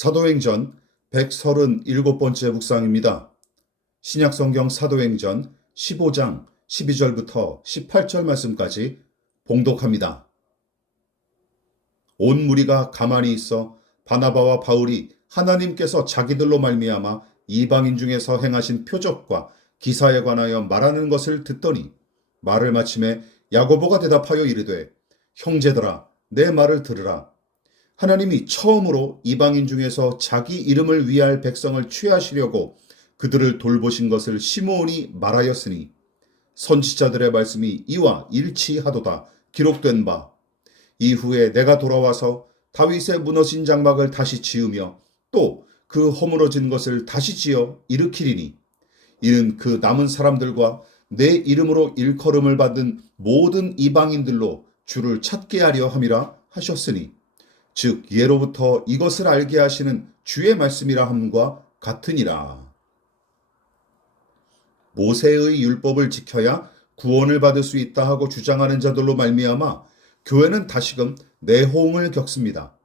사도행전 137번째 묵상입니다. 신약성경 사도행전 15장 12절부터 18절 말씀까지 봉독합니다. 온 무리가 가만히 있어 바나바와 바울이 하나님께서 자기들로 말미암아 이방인 중에서 행하신 표적과 기사에 관하여 말하는 것을 듣더니 말을 마침에 야고보가 대답하여 이르되 형제들아 내 말을 들으라 하나님이 처음으로 이방인 중에서 자기 이름을 위할 백성을 취하시려고 그들을 돌보신 것을 시므온이 말하였으니 선지자들의 말씀이 이와 일치하도다 기록된 바. 이후에 내가 돌아와서 다윗의 무너진 장막을 다시 지으며 또 그 허물어진 것을 다시 지어 일으키리니 이는 그 남은 사람들과 내 이름으로 일컬음을 받은 모든 이방인들로 주를 찾게 하려 함이라 하셨으니 즉 예로부터 이것을 알게 하시는 주의 말씀이라 함과 같으니라. 모세의 율법을 지켜야 구원을 받을 수 있다 하고 주장하는 자들로 말미암아 교회는 다시금 내호응을 겪습니다.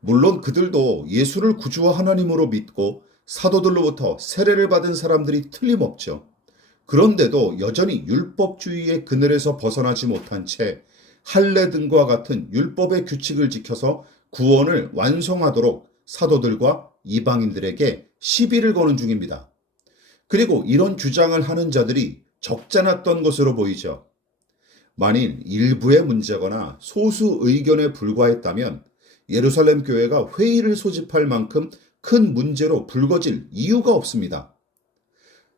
물론 그들도 예수를 구주와 하나님으로 믿고 사도들로부터 세례를 받은 사람들이 틀림없죠. 그런데도 여전히 율법주의의 그늘에서 벗어나지 못한 채 할례 등과 같은 율법의 규칙을 지켜서 구원을 완성하도록 사도들과 이방인들에게 시비를 거는 중입니다. 그리고 이런 주장을 하는 자들이 적잖았던 것으로 보이죠. 만일 일부의 문제거나 소수 의견에 불과했다면 예루살렘 교회가 회의를 소집할 만큼 큰 문제로 불거질 이유가 없습니다.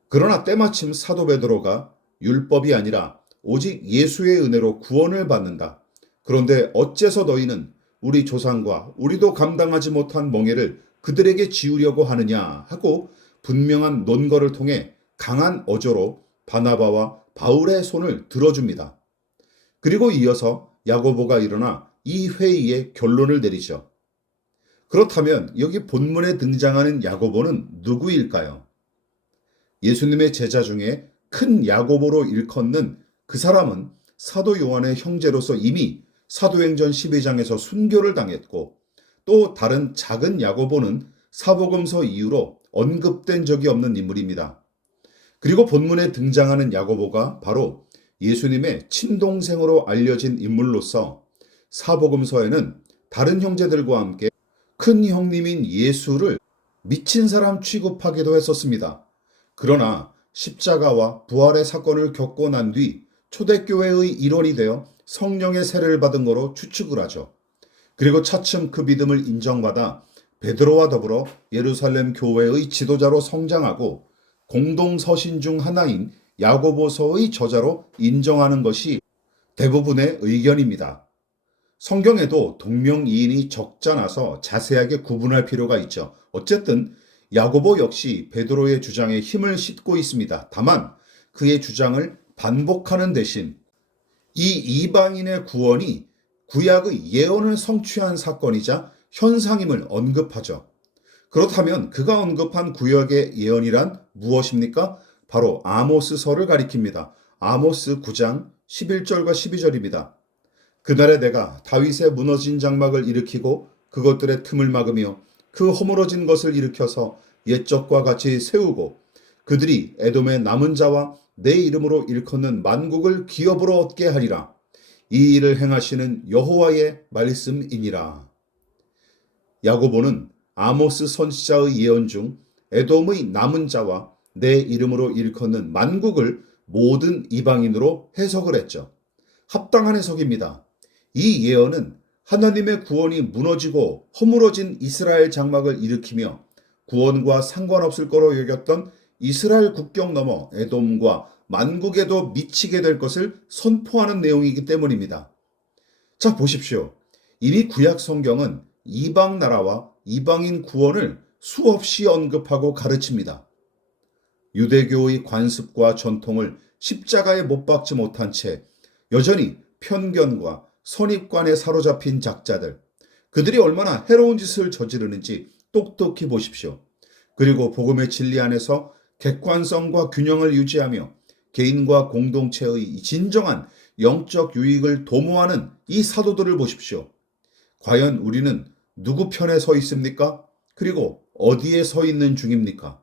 그러나 때마침 사도 베드로가 율법이 아니라 오직 예수의 은혜로 구원을 받는다. 그런데 어째서 너희는 우리 조상과 우리도 감당하지 못한 멍해를 그들에게 지우려고 하느냐 하고 분명한 논거를 통해 강한 어조로 바나바와 바울의 손을 들어줍니다. 그리고 이어서 야고보가 일어나 이 회의의 결론을 내리죠. 그렇다면 여기 본문에 등장하는 야고보는 누구일까요? 예수님의 제자 중에 큰 야고보로 일컫는 그 사람은 사도 요한의 형제로서 이미 사도행전 12장에서 순교를 당했고 또 다른 작은 야고보는 사복음서 이후로 언급된 적이 없는 인물입니다. 그리고 본문에 등장하는 야고보가 바로 예수님의 친동생으로 알려진 인물로서 사복음서에는 다른 형제들과 함께 큰 형님인 예수를 미친 사람 취급하기도 했었습니다. 그러나 십자가와 부활의 사건을 겪고 난 뒤 초대교회의 일원이 되어 성령의 세례를 받은 거로 추측을 하죠. 그리고 차츰 그 믿음을 인정받아 베드로와 더불어 예루살렘 교회의 지도자로 성장하고 공동 서신 중 하나인 야고보서의 저자로 인정하는 것이 대부분의 의견입니다. 성경에도 동명이인이 적잖아서 자세하게 구분할 필요가 있죠. 어쨌든 야고보 역시 베드로의 주장에 힘을 싣고 있습니다. 다만 그의 주장을 반복하는 대신 이 이방인의 구원이 구약의 예언을 성취한 사건이자 현상임을 언급하죠. 그렇다면 그가 언급한 구약의 예언이란 무엇입니까? 바로 아모스서를 가리킵니다. 아모스 9장 11절과 12절입니다. 그날에 내가 다윗의 무너진 장막을 일으키고 그것들의 틈을 막으며 그 허물어진 것을 일으켜서 옛적과 같이 세우고 그들이 에돔의 남은 자와 내 이름으로 일컫는 만국을 기업으로 얻게 하리라. 이 일을 행하시는 여호와의 말씀이니라. 야고보는 아모스 선지자의 예언 중 에돔의 남은 자와 내 이름으로 일컫는 만국을 모든 이방인으로 해석을 했죠. 합당한 해석입니다. 이 예언은 하나님의 구원이 무너지고 허물어진 이스라엘 장막을 일으키며 구원과 상관없을 거로 여겼던 이스라엘 국경 넘어 에돔과 만국에도 미치게 될 것을 선포하는 내용이기 때문입니다. 자, 보십시오. 이미 구약 성경은 이방 나라와 이방인 구원을 수없이 언급하고 가르칩니다. 유대교의 관습과 전통을 십자가에 못 박지 못한 채 여전히 편견과 선입관에 사로잡힌 작자들, 그들이 얼마나 해로운 짓을 저지르는지 똑똑히 보십시오. 그리고 복음의 진리 안에서 객관성과 균형을 유지하며 개인과 공동체의 진정한 영적 유익을 도모하는 이 사도들을 보십시오. 과연 우리는 누구 편에 서 있습니까? 그리고 어디에 서 있는 중입니까?